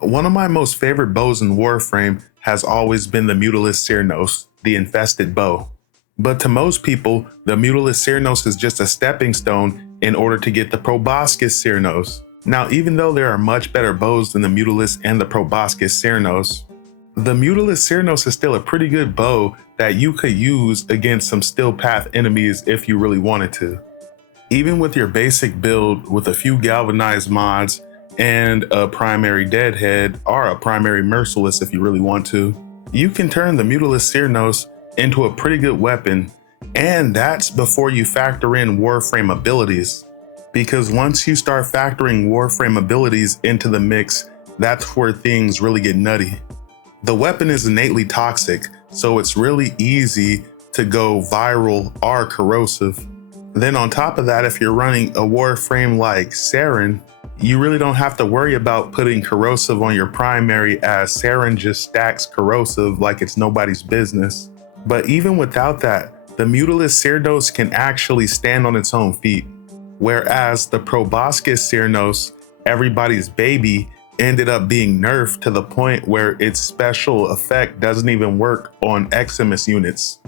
One of my most favorite bows in Warframe has always been the Mutalist Cernos, the infested bow. But to most people, the Mutalist Cernos is just a stepping stone in order to get the Proboscis Cernos. Now, even though there are much better bows than the Mutalist and the Proboscis Cernos, the Mutalist Cernos is still a pretty good bow that you could use against some still path enemies if you really wanted to. Even with your basic build with a few galvanized mods and a primary deadhead or a primary merciless if you really want to, you can turn the Mutalist Cernos into a pretty good weapon, and that's before you factor in Warframe abilities. Because once you start factoring Warframe abilities into the mix, that's where things really get nutty. The weapon is innately toxic, so it's really easy to go viral or corrosive. Then on top of that, if you're running a Warframe like Saren, you really don't have to worry about putting corrosive on your primary, as Saren just stacks corrosive like it's nobody's business. But even without that, the Mutalist Cernos can actually stand on its own feet. Whereas the Proboscis Cernos, everybody's baby, ended up being nerfed to the point where its special effect doesn't even work on Eximus units.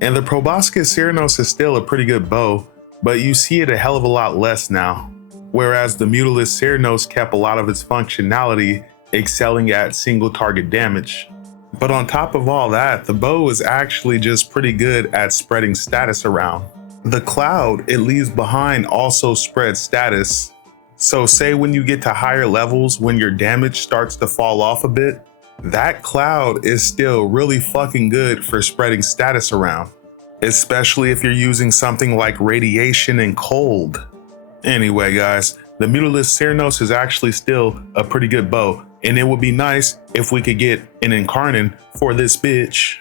And the Proboscis Cernos is still a pretty good bow, but you see it a hell of a lot less now. Whereas the Mutalist Cernos kept a lot of its functionality, excelling at single target damage. But on top of all that, the bow is actually just pretty good at spreading status around. The cloud it leaves behind also spreads status. So say when you get to higher levels, when your damage starts to fall off a bit, that cloud is still really fucking good for spreading status around. Especially if you're using something like radiation and cold. Anyway guys, the Mutalist Cernos is actually still a pretty good bow, and it would be nice if we could get an incarnate for this bitch.